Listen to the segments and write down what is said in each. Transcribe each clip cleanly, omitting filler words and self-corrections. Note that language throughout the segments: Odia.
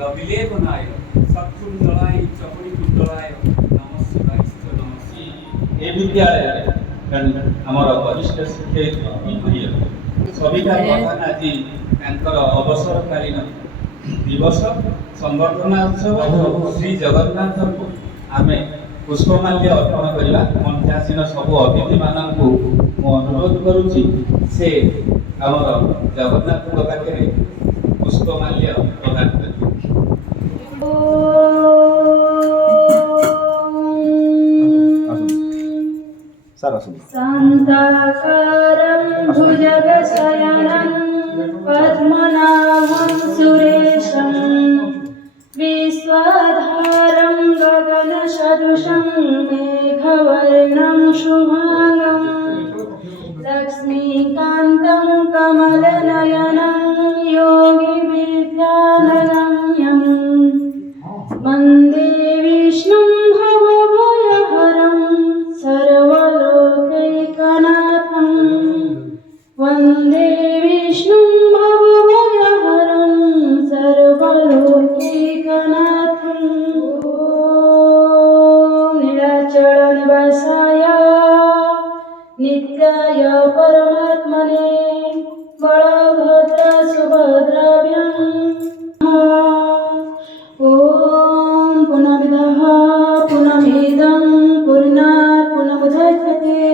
गविलेपनाय सत्कुंडलाय चकुरीकुंडलाय नमः शिवाय नमः। ए विद्यालय आमर वरिष्ठ शिक्षक सविता प्रधान आज अवसरकालीन दिवस संवर्धना उत्सव श्री जगन्नाथ को आम पुष्पमाल्य अर्पण करवा मंचासीन सब अतिथि मानू अनुरोध करुच्ची से आमर जगन्नाथ पाखे पुष्पमाल्य प्रदान कर। शान्ताकारं भुजगशयनं पद्मनाभं सुरेशं विश्वधारं गगनसदृशं मेघवर्णं शुभांगं लक्ष्मीकान्तं कमलनयनं योगिविद्यानगम्यं वन्दे विष्णुं भवभयहरं सर्वलोकैकनाथं वन्दे विष्णुं भवभयहरं सर्वलोकैकनाथं। ॐ नीलाचलनिवासाय नित्याय परमात्मने बलभद्र सुभद्राभ्यां ॐ पुनमिदः पुनमिदं पूर्णात् पूर्णमुदच्यते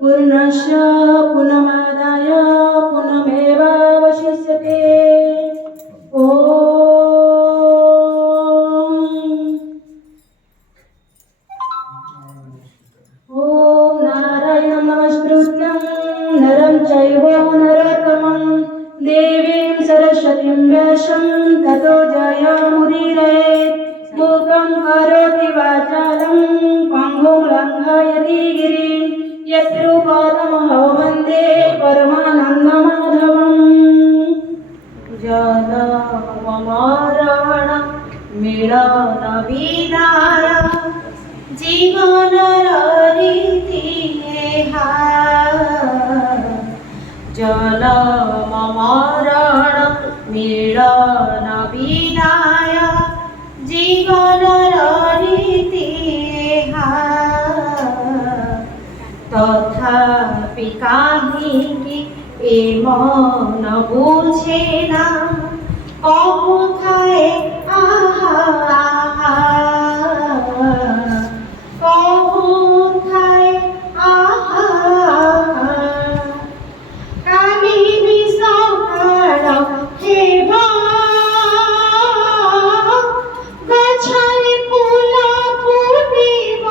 पूर्णस्य पूर्णमादाय पूर्णमेवावशिष्यते। ॐ नारायणं नमस्कृत्यं नरं चैव नरोत्तमं देवीं सरस्वतीं व्यासं ततो जयमुदीरयेत्। मूकं करोति वाचालं पङ्गुं लङ्घयति गिरिं यत्कृपातमहं वन्दे परमानन्दमाधवम्। जनमरण मिलन विदाय जीवनर रीति जन्म मरण मिलन विदाय जीवनर रीति तथापि काहिंकि ए मन बुझेना कहूथाए आहा आहा कहूथाए आहा आहा कालिबी सकाळ हेबा गछरे फूल फुटिब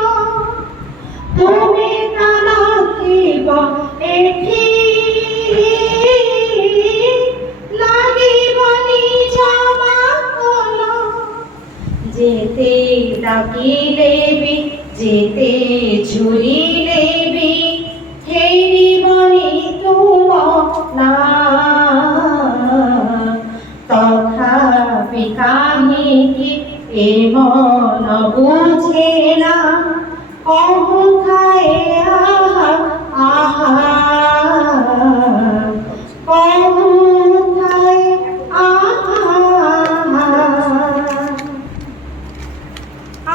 तुमे काना थिब एठी जेते डाकिले भी जेते झुरिले भी फेरिबनि तुम ना तथापि काहिंकि ए मन बुझेना कहूथाए आहा आहा कहूथाए आहा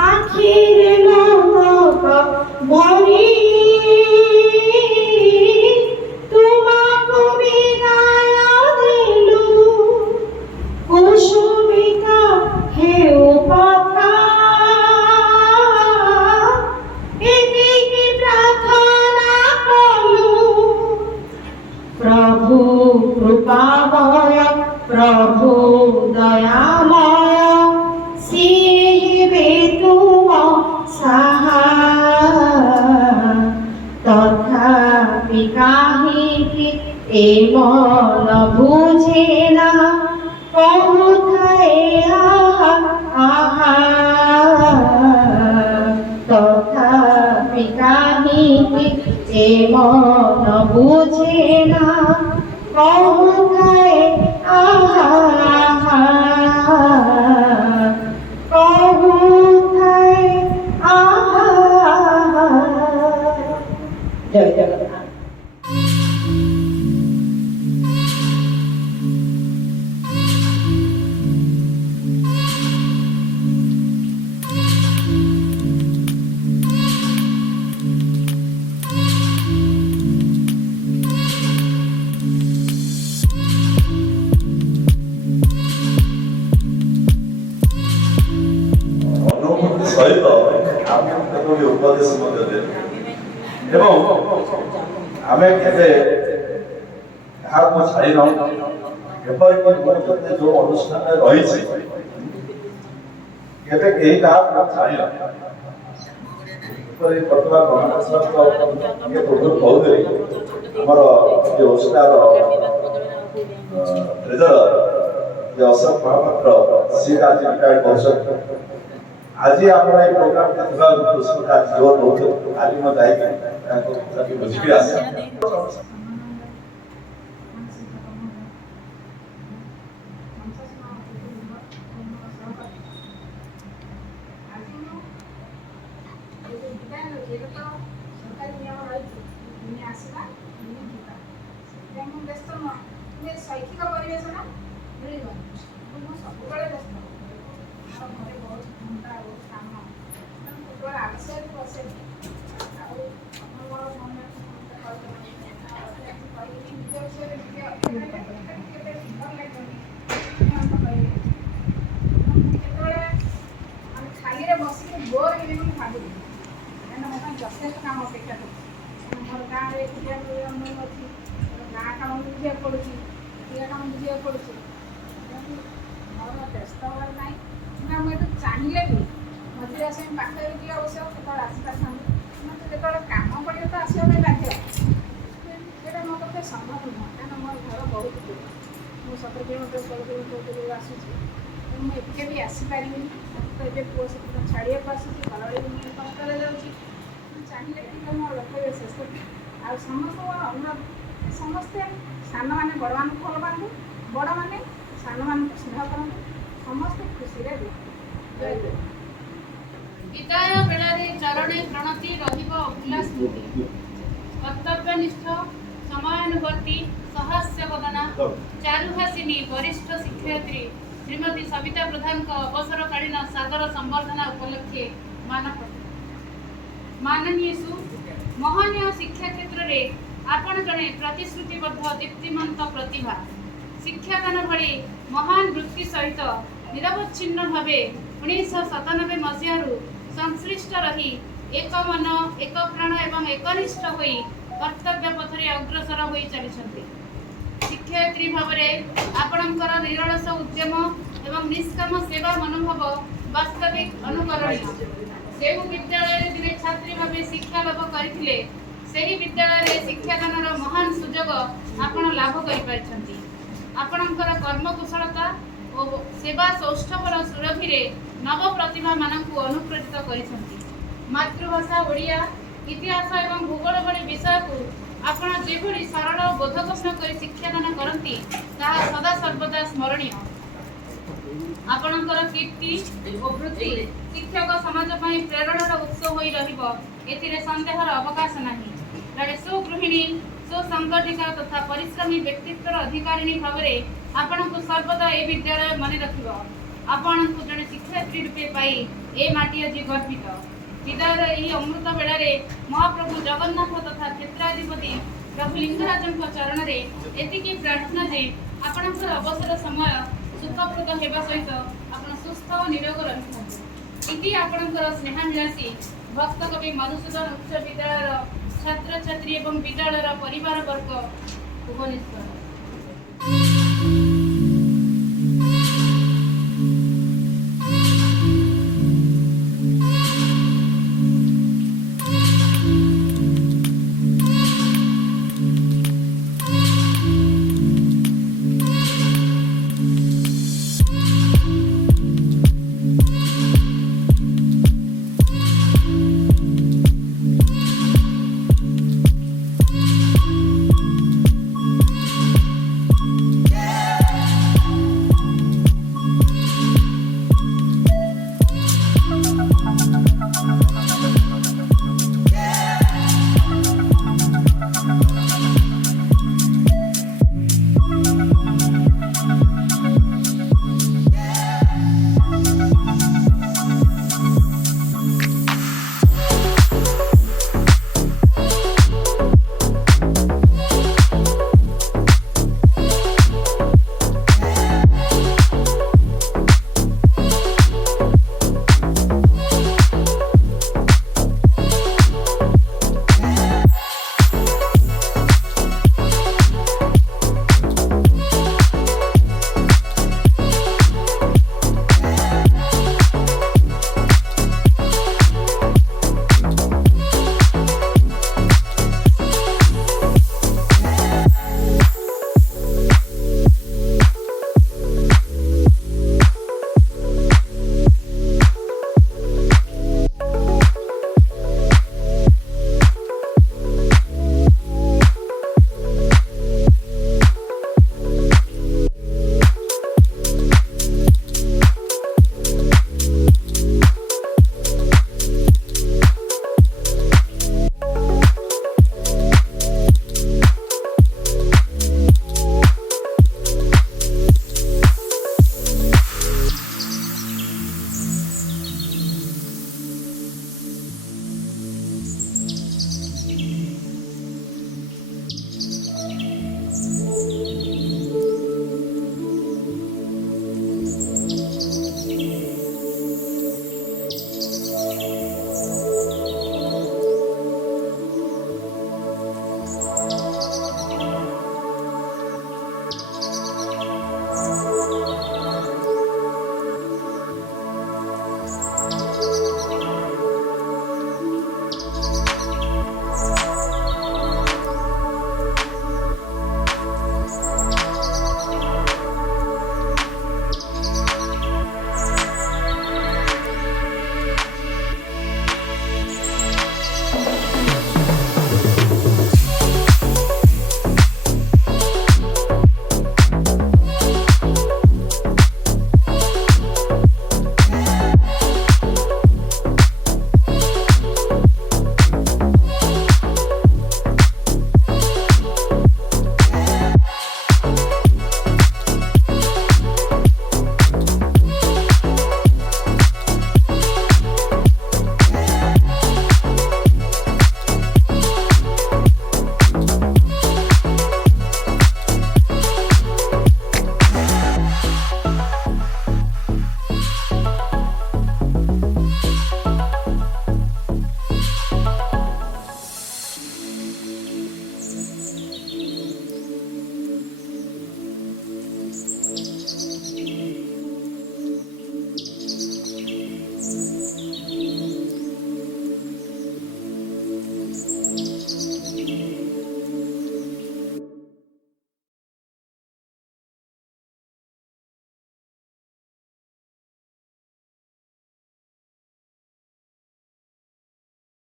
आखिर लोक भरी तुमको विदाय देलु कुसुमिता हेउ पथा एतिकी प्रार्थना कलु प्रभु कृपामय प्रभु दयामय सिहे तुम साहा तथापि काहिंकि ए मन बुझेना कहूथाए आहा आहा तथापि काहिंकि ए मन बुझेना कहूथाए आहा आहा कहूथाए आहा आहा। जय जगन्नाथ। ବି ଉପଦେଶ ମଧ୍ୟ ଦେଲେ ଏବଂ ଆମେ କେବେ କାହାକୁ ଛାଡ଼ିନାହୁଁ। ଏପରିକି ମୁଁ ଯଦି ଯୋଉ ଅନୁଷ୍ଠାନରେ ରହିଛି କେବେ କେହି କାହାକୁ ଛାଡ଼ିନାହୁଁ। ଏପରି ବର୍ତ୍ତମାନ ପୂର୍ବରୁ କହୁଥିଲି ଆମର ଯେ ଓଷ୍ଟାର ଟ୍ରେଜରର ଯେ ଅଶୋକ ମହାପାତ୍ର ସିଏ ଆଜି ରିଟାୟାର୍ଡ କରୁଛନ୍ତି। ଆଜି ଆମର ଏଇ ପ୍ରୋଗ୍ରାମଟା ଥିବା ପୁଷ୍ପଟା ଜୋର ଦଉଛୁ କାଲି ମୁଁ ଯାଇକି ତାଙ୍କୁ ବୁଝିକି ଆସିବା। ଶୈକ୍ଷିକ ପରିବେଷଣ ମିଳିବନି। ମୁଁ ସବୁବେଳେ ବ୍ୟସ୍ତ ଆଉ ଘରେ ବହୁତ ଚିନ୍ତା ବହୁତ କାମ କେତେବେଳେ ଆବଶ୍ୟକ ବସେନି ଆଉ ଆପଣଙ୍କର ମନେ କହିଲି ନିଜ ବିଷୟରେ ନିଜେ କେତେ ସୁନ୍ଦର ଲାଗିବନି କହିବି। କେତେବେଳେ ଆମେ ଖାଲିରେ ବସିକି ବୋର୍ ହେବି ବୋଲି ଭାବୁଛି କାହିଁକିନା ମୋ ପାଇଁ ଯଥେଷ୍ଟ କାମ ଅପେକ୍ଷା କରୁଛି। ମୋର ଗାଁରେ ଏକୁଟିଆ ଅଛି, ଗାଁ କାମ ବୁଝିବାକୁ ପଡ଼ୁଛି, କ୍ରିୟା କାମ ବୁଝିବାକୁ ପଡ଼ୁଛି। ମୋର ବ୍ୟସ୍ତ ହେବାର ନାହିଁ। ନା ମୁଁ ଏଠୁ ଚାହିଁଲେ ବି ମଝିରେ ଆସି ପାଖରେ ଟିକେ ଅବଶ୍ୟ କେତେବେଳେ ଆସିପାରିଥାନ୍ତି, କିନ୍ତୁ ଯେତେବେଳେ କାମ ପଡ଼ିବ ତ ଆସିବା ପାଇଁ ବାଧ୍ୟ। ସେଇଟା ମୋ ପକ୍ଷେ ସମ୍ଭବ ନୁହଁ କାହିଁକିନା ମୋର ଘର ବହୁତ ଦୂର। ମୁଁ 17 କିଲୋମିଟର 16 କିଲୋମିଟର ଦୂରରୁ ଆସୁଛି। ମୁଁ ଏତେ ବି ଆସିପାରିବିନି। ତ ଏବେ ପୁଅ ସେଥିପାଇଁ ଛାଡ଼ିବାକୁ ଆସୁଛି, ଗଲାବେଳେ ବି ମୁଁ କଷ୍ଟରେ ଯାଉଛି। ଚାହିଁଲେ ଟିକେ ମୋ ଲକ୍ଷ୍ୟ ଶେଷ ଆଉ ସମସ୍ତଙ୍କ ଅନୁରୋଧ ସମସ୍ତେ ସାନମାନେ ବଡ଼ମାନଙ୍କୁ ଭଲ ପାଆନ୍ତୁ, ବଡ଼ମାନେ ସାନମାନଙ୍କୁ ସ୍ନେହ କରନ୍ତୁ, ସମସ୍ତେ ଖୁସିରେ ରୁହନ୍ତୁ। ଜୟ ଗୁରୁ। ବିଦାୟ ବେଳାରେ ଚରଣେ ପ୍ରଣତି ରହିବ ଅଭୁଲା ସ୍ମୃତି। କର୍ତ୍ତବ୍ୟନିଷ୍ଠ ସମୟାନୁବର୍ତ୍ତୀ ସହାସ୍ୟ ବଦନା ଚାରୁହାସିନୀ ବରିଷ୍ଠ ଶିକ୍ଷୟିତ୍ରୀ ଶ୍ରୀମତୀ ସବିତା ପ୍ରଧାନଙ୍କ ଅବସରକାଳୀନ ସାଦର ସମ୍ବର୍ଦ୍ଧନା ଉପଲକ୍ଷେ ମାନନୀୟସୁ ମହନୀୟ ଶିକ୍ଷା କ୍ଷେତ୍ରରେ ଆପଣ ଜଣେ ପ୍ରତିଶ୍ରୁତିବଦ୍ଧ ଦୀପ୍ତିମନ୍ତ ପ୍ରତିଭା। ଶିକ୍ଷାଦାନ ଭଳି ମହାନ ବୃତ୍ତି ସହିତ ନିରବଚ୍ଛିନ୍ନ ଭାବେ 1997 ମସିହାରୁ ସଂଶ୍ଳିଷ୍ଟ ରହି ଏକ ମନ ଏକ ପ୍ରାଣ ଏବଂ ଏକନିଷ୍ଠ ହୋଇ କର୍ତ୍ତବ୍ୟ ପଥରେ ଅଗ୍ରସର ହୋଇ ଚାଲିଛନ୍ତି। ଶିକ୍ଷୟିତ୍ରୀ ଭାବରେ ଆପଣଙ୍କର ନିରଳସ ଉଦ୍ୟମ ଏବଂ ନିଷ୍କାମ ସେବା ମନୋଭାବ ବାସ୍ତବିକ ଅନୁକରଣୀୟ। ଯେଉଁ ବିଦ୍ୟାଳୟରେ ଦିନେ ଛାତ୍ରୀ ଭାବେ ଶିକ୍ଷା ଲାଭ କରିଥିଲେ ସେହି ବିଦ୍ୟାଳୟରେ ଶିକ୍ଷାଦାନର ମହାନ ସୁଯୋଗ ଆପଣ ଲାଭ କରିପାରିଛନ୍ତି। ଆପଣଙ୍କର କର୍ମକୁଶଳତା ଓ ସେବା ସୌଷ୍ଠବର ସୁରଭିରେ ନବ ପ୍ରତିଭାମାନଙ୍କୁ ଅନୁପ୍ରେରିତ କରିଛନ୍ତି। ମାତୃଭାଷା ଓଡ଼ିଆ, ଇତିହାସ ଏବଂ ଭୂଗୋଳ ଭଳି ବିଷୟକୁ ଆପଣ ଯେଭଳି ସରଳ ଓ ବୋଧଗମ୍ୟ କରି ଶିକ୍ଷାଦାନ କରନ୍ତି ତାହା ସଦା ସର୍ବଦା ସ୍ମରଣୀୟ। ଆପଣଙ୍କର କୀର୍ତ୍ତି ଓ ବୃତ୍ତି ଶିକ୍ଷକ ସମାଜ ପାଇଁ ପ୍ରେରଣାର ଉତ୍ସ ହୋଇ ରହିବ, ଏଥିରେ ସନ୍ଦେହର ଅବକାଶ ନାହିଁ। ଜଣେ ସୁଗୃହିଣୀ, ସୁସଂଗଠିକା ତଥା ପରିଶ୍ରମୀ ବ୍ୟକ୍ତିତ୍ୱର ଅଧିକାରିଣୀ ଭାବରେ ଆପଣଙ୍କୁ ସର୍ବଦା ଏ ବିଦ୍ୟାଳୟ ମନେ ରଖିବ। ଆପଣଙ୍କୁ ଜଣେ ଶିକ୍ଷୟିତ୍ରୀ ରୂପେ ପାଇ ଏ ମାଟି ଆଜି ଗର୍ବିତ। ବିଦାୟର ଏହି ଅମୃତ ବେଳାରେ ମହାପ୍ରଭୁ ଜଗନ୍ନାଥ ତଥା କ୍ଷେତ୍ରାଧିପତି ପ୍ରଭୁ ଲିଙ୍ଗରାଜଙ୍କ ଚରଣରେ ଏତିକି ପ୍ରାର୍ଥନା ଯେ ଆପଣଙ୍କର ଅବସର ସମୟ ସୁଖପ୍ରଦ ହେବା ସହିତ ଆପଣ ସୁସ୍ଥ ଓ ନିରୋଗ ରହିଥାନ୍ତି। ଇତି ଆପଣଙ୍କର ସ୍ନେହାଭିଳାଷୀ ଭକ୍ତ କବି ମଧୁସୂଦନ ଉଚ୍ଚ ବିଦ୍ୟାଳୟର ଛାତ୍ରଛାତ୍ରୀ ଏବଂ ବିଦ୍ୟାଳୟର ପରିବାର ବର୍ଗ ଭୁବନେଶ୍ୱର।